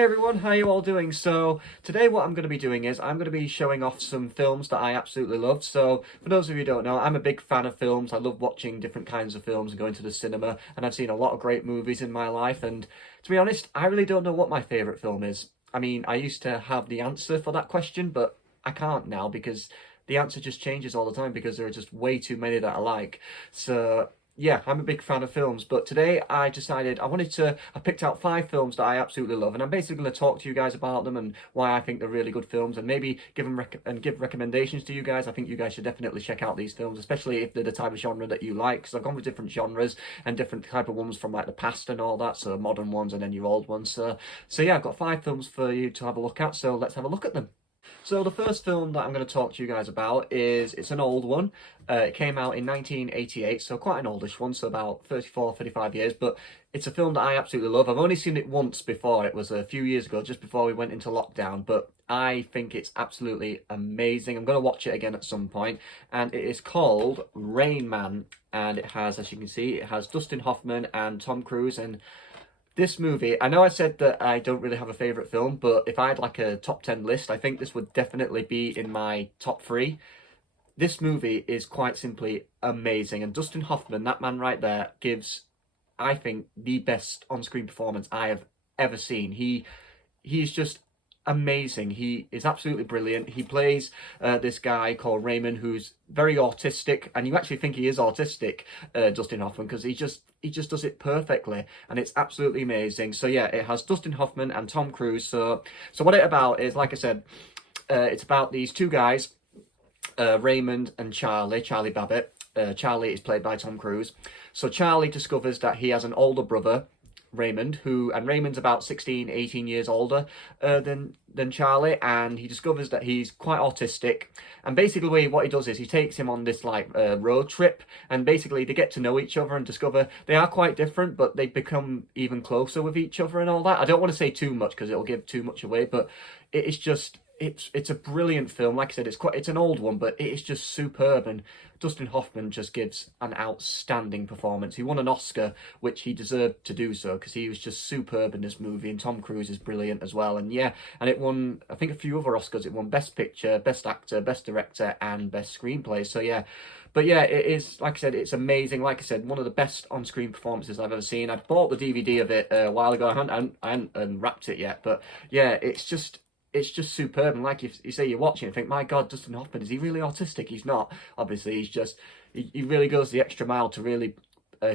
Hey everyone, how you all doing? So today what I'm going to be doing is I'm going to be showing off some films that I absolutely love. So for those of you who don't know, I'm a big fan of films. I love watching different kinds of films and going to the cinema, and I've seen a lot of great movies in my life, and to be honest, I really don't know what my favourite film is. I mean, I used to have the answer for that question, but I can't now because the answer just changes all the time because there are just way too many that I like. So yeah, I'm a big fan of films, but today I decided I picked out 5 films that I absolutely love, and I'm basically going to talk to you guys about them and why I think they're really good films, and maybe give recommendations to you guys. I think you guys should definitely check out these films, especially if they're the type of genre that you like, because I've gone with different genres and different type of ones from like the past and all that, so modern ones and then your old ones. So yeah, I've got 5 films for you to have a look at, so let's have a look at them. So the first film that I'm going to talk to you guys about it's an old one. It came out in 1988, so quite an oldish one, so about 34, 35 years, but it's a film that I absolutely love. I've only seen it once before. It was a few years ago, just before we went into lockdown, but I think it's absolutely amazing. I'm going to watch it again at some point, and it is called Rain Man, and it has, as you can see, it has Dustin Hoffman and Tom Cruise, and this movie, I know I said that I don't really have a favourite film, but if I had like a top 10 list, I think this would definitely be in my top 3. This movie is quite simply amazing, and Dustin Hoffman, that man right there, gives, I think, the best on-screen performance I have ever seen. He's just amazing. He is absolutely brilliant. He plays this guy called Raymond, who's very autistic, and you actually think he is autistic, Dustin Hoffman, because he just does it perfectly, and it's absolutely amazing. So yeah, it has Dustin Hoffman and Tom Cruise. So what it's about is, like I said, it's about these 2 guys, Raymond and Charlie Babbitt. Charlie is played by Tom Cruise. So Charlie discovers that he has an older brother, Raymond, and Raymond's about 16, 18 years older than Charlie, and he discovers that he's quite autistic, and basically what he does is he takes him on this like road trip, and basically they get to know each other and discover they are quite different, but they become even closer with each other and all that. I don't want to say too much because it'll give too much away, but it is just it's a brilliant film. Like I said, it's an old one, but it is just superb, and Dustin Hoffman just gives an outstanding performance. He won an Oscar, which he deserved to do so, because he was just superb in this movie, and Tom Cruise is brilliant as well. And yeah, and it won, I think, a few other Oscars. It won Best Picture, Best Actor, Best Director, and Best Screenplay. So yeah, but yeah, it is, like I said, it's amazing. Like I said, one of the best on-screen performances I've ever seen. I bought the DVD of it a while ago. I haven't unwrapped it yet, but yeah, it's just superb. And like you say, you're watching it and think, my God, Dustin Hoffman, is he really autistic? He's not. Obviously, he really goes the extra mile to really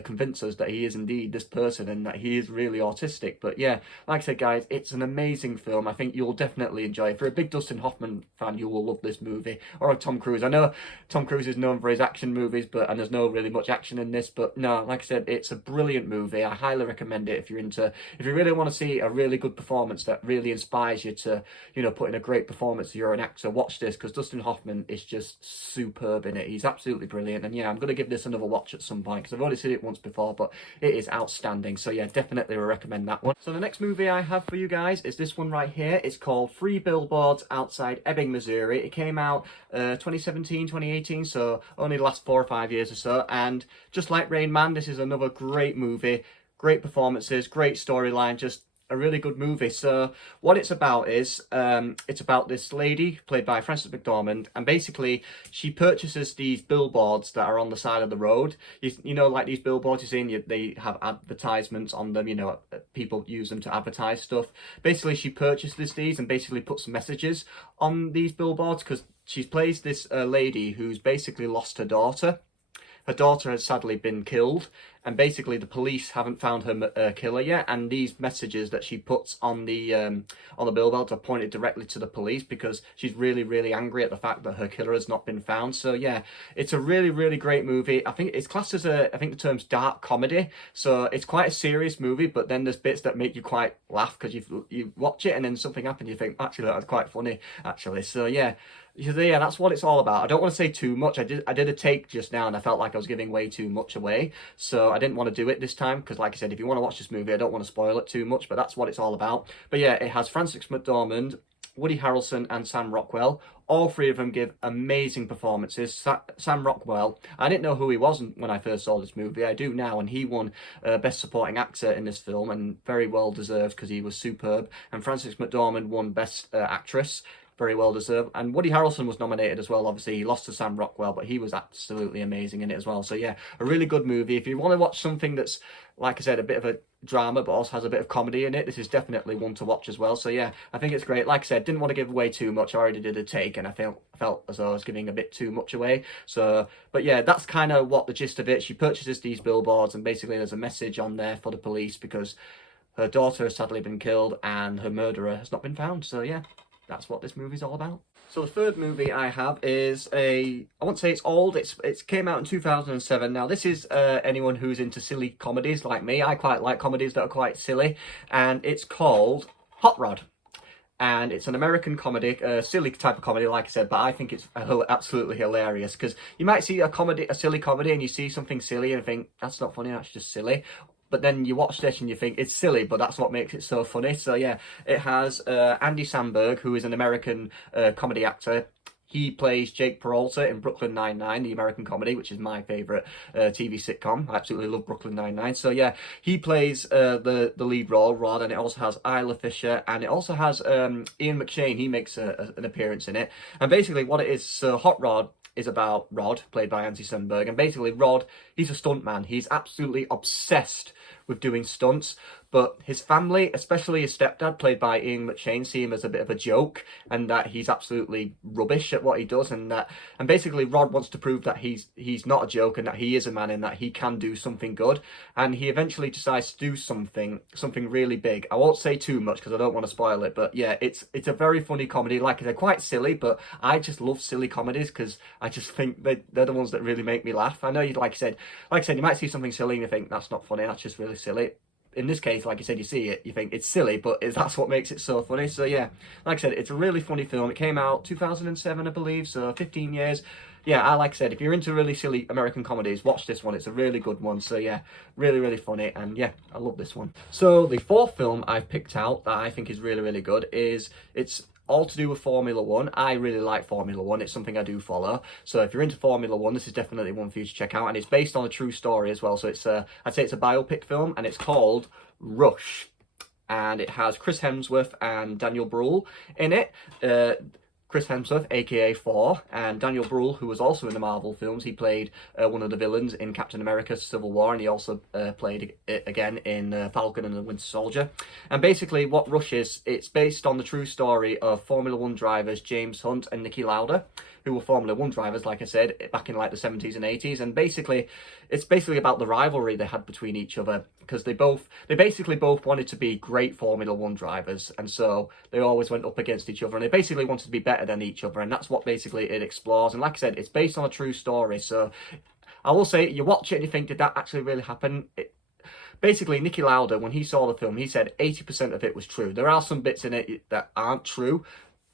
convince us that he is indeed this person and that he is really autistic. But yeah, like I said, guys, it's an amazing film. I think you'll definitely enjoy it. If you're a big Dustin Hoffman fan, you will love this movie. Or Tom Cruise. I know Tom Cruise is known for his action movies, and there's no really much action in this, but no, like I said, it's a brilliant movie. I highly recommend it if you really want to see a really good performance that really inspires you to, put in a great performance. You're an actor, watch this, because Dustin Hoffman is just superb in it. He's absolutely brilliant. And yeah, I'm going to give this another watch at some point, because I've already seen it once before, but it is outstanding. So yeah, definitely recommend that one. So the next movie I have for you guys is this one right here. It's called 3 Billboards Outside Ebbing, Missouri. It came out 2017, 2018, so only the last 4 or 5 years or so. And just like Rain Man, this is another great movie, great performances, great storyline, just a really good movie. So what it's about is it's about this lady played by Frances McDormand, and basically she purchases these billboards that are on the side of the road. You know, like these billboards you see, they have advertisements on them. People use them to advertise stuff. Basically, she purchases these and basically puts messages on these billboards, because she plays this lady who's basically lost her daughter. Her daughter has sadly been killed, and basically the police haven't found her killer yet. And these messages that she puts on the billboards are pointed directly to the police, because she's really, really angry at the fact that her killer has not been found. So yeah, it's a really, really great movie. I think it's classed as I think the term's dark comedy. So it's quite a serious movie, but then there's bits that make you quite laugh, because you watch it and then something happens, you think, actually, that was quite funny, actually. So yeah, that's what it's all about. I don't want to say too much. I did a take just now, and I felt like I was giving way too much away, so I didn't want to do it this time, because like I said, if you want to watch this movie, I don't want to spoil it too much, but that's what it's all about. But yeah, it has Frances McDormand, Woody Harrelson and Sam Rockwell. All three of them give amazing performances. Sam Rockwell, I didn't know who he was when I first saw this movie. I do now, and he won Best Supporting Actor in this film, and very well deserved because he was superb. And Frances McDormand won Best Actress. Very well deserved. And Woody Harrelson was nominated as well. Obviously, he lost to Sam Rockwell, but he was absolutely amazing in it as well. So yeah, a really good movie. If you want to watch something that's, like I said, a bit of a drama, but also has a bit of comedy in it, this is definitely one to watch as well. So yeah, I think it's great. Like I said, didn't want to give away too much. I already did a take, and I felt as though I was giving a bit too much away. So, but yeah, that's kind of what the gist of it. She purchases these billboards, and basically there's a message on there for the police because her daughter has sadly been killed and her murderer has not been found. So yeah, that's what this movie's all about. So the third movie I have is I won't say it's old, it came out in 2007. Now this is anyone who's into silly comedies like me. I quite like comedies that are quite silly, and it's called Hot Rod. And it's an American comedy, silly type of comedy, like I said, but I think it's absolutely hilarious because you might see a silly comedy, and you see something silly and think, that's not funny, that's just silly. But then you watch this and you think it's silly, but that's what makes it so funny. So yeah, it has Andy Samberg, who is an American comedy actor. He plays Jake Peralta in Brooklyn Nine-Nine, the American comedy, which is my favourite TV sitcom. I absolutely love Brooklyn Nine-Nine. So yeah, he plays the lead role, Rod, and it also has Isla Fisher, and it also has Ian McShane. He makes an appearance in it. And basically what it is, so Hot Rod is about Rod, played by Andy Samberg, and basically Rod, he's a stuntman. He's absolutely obsessed with doing stunts, but his family, especially his stepdad, played by Ian McShane, see him as a bit of a joke, and that he's absolutely rubbish at what he does, and basically Rod wants to prove that he's not a joke and that he is a man and that he can do something good, and he eventually decides to do something really big. I won't say too much because I don't want to spoil it, but yeah, it's a very funny comedy. Like I said, quite silly, but I just love silly comedies because I just think they're the ones that really make me laugh. I know you, like I said, you might see something silly and you think that's not funny, that's just really silly. In this case, like I said, you see it, you think it's silly, but that's what makes it so funny. So yeah, like I said, it's a really funny film. It came out 2007, I believe, so 15 years. Yeah, like I said, if you're into really silly American comedies, watch this one. It's a really good one. So yeah, really, really funny. And yeah, I love this one. So the fourth film I've picked out that I think is really, really good it's all to do with Formula One. I really like Formula One. It's something I do follow. So if you're into Formula One, this is definitely one for you to check out. And it's based on a true story as well. So I'd say it's a biopic film, and it's called Rush. And it has Chris Hemsworth and Daniel Bruhl in it. Chris Hemsworth, aka Thor, and Daniel Bruhl, who was also in the Marvel films. He played one of the villains in Captain America Civil War, and he also played it again in Falcon and the Winter Soldier. And basically what Rush is, it's based on the true story of Formula One drivers James Hunt and Niki Lauda, who were Formula One drivers, like I said, back in like the 70s and 80s. And basically, it's basically about the rivalry they had between each other, because they basically both wanted to be great Formula One drivers, and so they always went up against each other, and they basically wanted to be better than each other, and that's what basically it explores. And like I said, it's based on a true story, so I will say, you watch it and you think, did that actually really happen? Basically, Niki Lauda, when he saw the film, he said 80% of it was true. There are some bits in it that aren't true,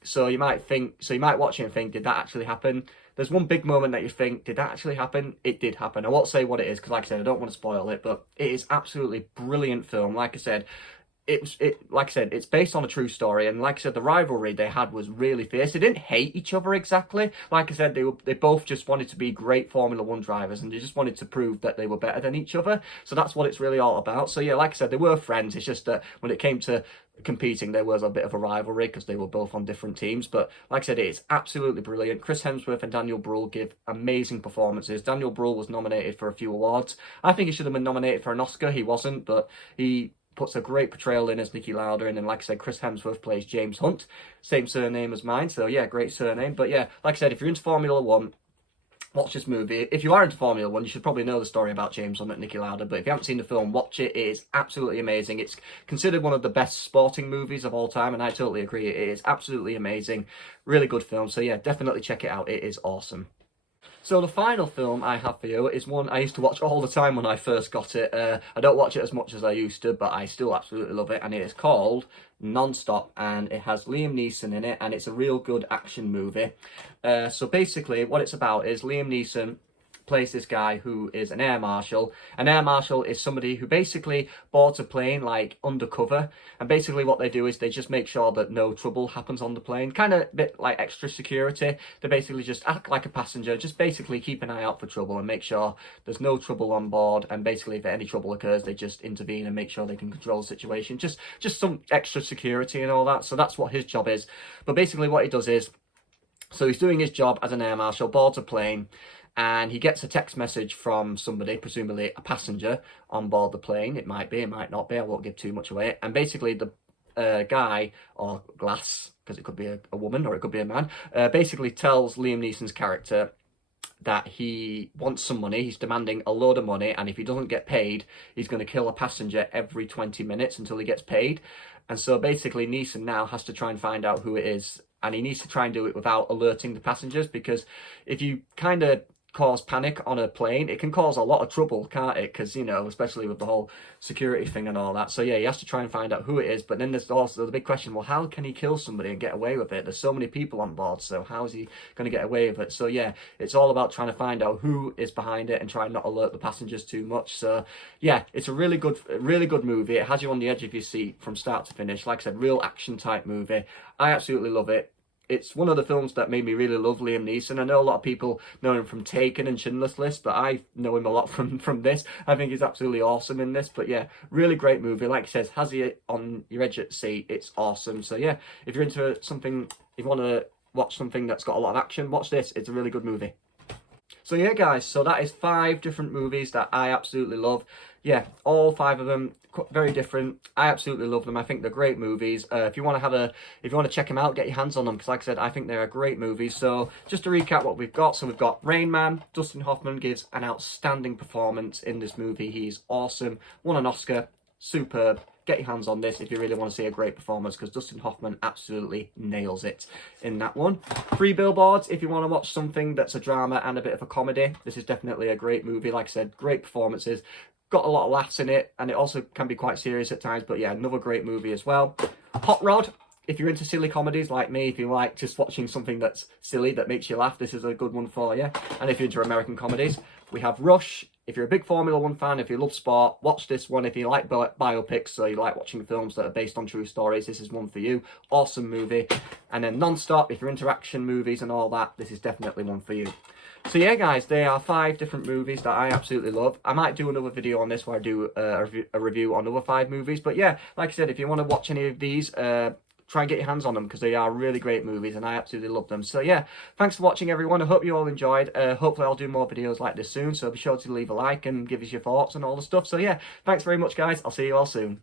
so you might watch it and think, did that actually happen? There's one big moment that you think, did that actually happen? It did happen. I won't say what it is, because like I said, I don't want to spoil it, but it is absolutely brilliant film. Like I said, it's based on a true story, and like I said, the rivalry they had was really fierce. They didn't hate each other exactly. Like I said, they both just wanted to be great Formula One drivers, and they just wanted to prove that they were better than each other. So that's what it's really all about. So yeah, like I said, they were friends. It's just that when it came to competing, there was a bit of a rivalry because they were both on different teams. But like I said, it's absolutely brilliant. Chris Hemsworth and Daniel Bruhl give amazing performances. Daniel Bruhl was nominated for a few awards. I think he should have been nominated for an Oscar. He wasn't, but he puts a great portrayal in as Niki Lauda. And then, like I said, Chris Hemsworth plays James Hunt, same surname as mine. So yeah, great surname. But yeah, like I said, if you're into Formula One, watch this movie. If you are into Formula One, you should probably know the story about James Hunt and Niki Lauda, but if you haven't seen the film, watch it. It is absolutely amazing. It's considered one of the best sporting movies of all time, and I totally agree. It is absolutely amazing. Really good film. So yeah, definitely check it out. It is awesome. So the final film I have for you is one I used to watch all the time when I first got it. I don't watch it as much as I used to, but I still absolutely love it, and it is called Non-Stop, and it has Liam Neeson in it, and it's a real good action movie. So basically what it's about is Liam Neeson plays this guy who is an air marshal. An air marshal is somebody who basically boards a plane like undercover, and basically what they do is they just make sure that no trouble happens on the plane, kind of a bit like extra security. They basically just act like a passenger, just basically keep an eye out for trouble and make sure there's no trouble on board, and basically if any trouble occurs they just intervene and make sure they can control the situation, just some extra security and all that. So that's what his job is. But basically what he does is, so he's doing his job as an air marshal, boards a plane, and he gets a text message from somebody, presumably a passenger, on board the plane. It might be, it might not be, I won't give too much away. And basically the guy, or glass, because it could be a woman or it could be a man, basically tells Liam Neeson's character that he wants some money, he's demanding a load of money, and if he doesn't get paid, he's going to kill a passenger every 20 minutes until he gets paid. And so basically Neeson now has to try and find out who it is, and he needs to try and do it without alerting the passengers, because if you kind of cause panic on a plane, it can cause a lot of trouble, can't it? Because, you know, especially with the whole security thing and all that. So yeah, he has to try and find out who it is. But then there's also the big question, well, how can he kill somebody and get away with it? There's so many people on board, so how is he going to get away with it? So yeah, it's all about trying to find out who is behind it and try and not alert the passengers too much. So yeah, it's a really good movie. It has you on the edge of your seat from start to finish. Like I said, real action type movie. I absolutely love it. It's one of the films that made me really love Liam Neeson. I know a lot of people know him from Taken and Schindler's List, but I know him a lot from this. I think he's absolutely awesome in this. But yeah, really great movie. Like I said, has you on your edge at the seat. It's awesome. So yeah, if you're into something, if you want to watch something that's got a lot of action, watch this. It's a really good movie. So yeah, guys, so that is 5 different movies that I absolutely love. Yeah, all 5 of them very different. I absolutely love them. I think they're great movies. If you want to check them out, get your hands on them, because like I said, I think they're great movies. So just to recap what we've got. So we've got Rain Man. Dustin Hoffman gives an outstanding performance in this movie. He's awesome. Won an Oscar. Superb. Get your hands on this if you really want to see a great performance, because Dustin Hoffman absolutely nails it in that one. 3 Billboards, if you want to watch something that's a drama and a bit of a comedy, this is definitely a great movie. Like I said, great performances. Got a lot of laughs in it, and it also can be quite serious at times, but yeah, another great movie as well. Hot Rod, if you're into silly comedies like me, if you like just watching something that's silly, that makes you laugh, this is a good one for you. And if you're into American comedies, we have Rush. If you're a big Formula 1 fan, if you love sport, watch this one. If you like biopics, so you like watching films that are based on true stories, this is one for you. Awesome movie. And then Non-Stop, if you're into action movies and all that, this is definitely one for you. So yeah, guys, there are 5 different movies that I absolutely love. I might do another video on this where I do a review on other 5 movies. But yeah, like I said, if you want to watch any of these, try and get your hands on them, because they are really great movies and I absolutely love them. So yeah, thanks for watching, everyone. I hope you all enjoyed. Hopefully I'll do more videos like this soon, so be sure to leave a like and give us your thoughts and all the stuff. So yeah, thanks very much, guys. I'll see you all soon.